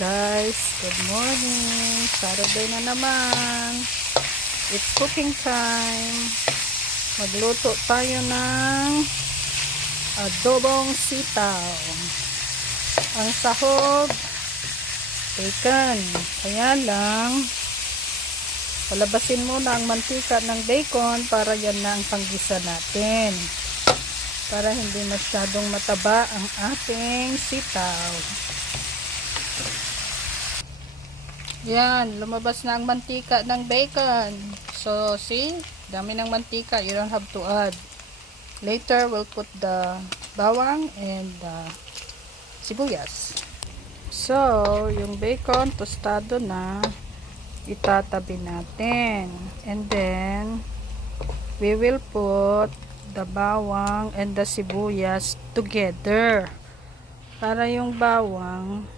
Guys, good morning. Saturday na naman. It's cooking time. Magluto tayo ng adobong sitaw. Ang sahog, bacon. Kaya lang, palabasin muna ang mantika ng bacon para yan na ang panggisa natin. Para hindi masyadong mataba ang ating sitaw. Yan, lumabas na ang mantika ng bacon. So, see? Dami ng mantika. You don't have to add. Later, we'll put the bawang and sibuyas. So, yung bacon, tostado na. Itatabi natin. And then, we will put the bawang and the sibuyas together. Para yung bawang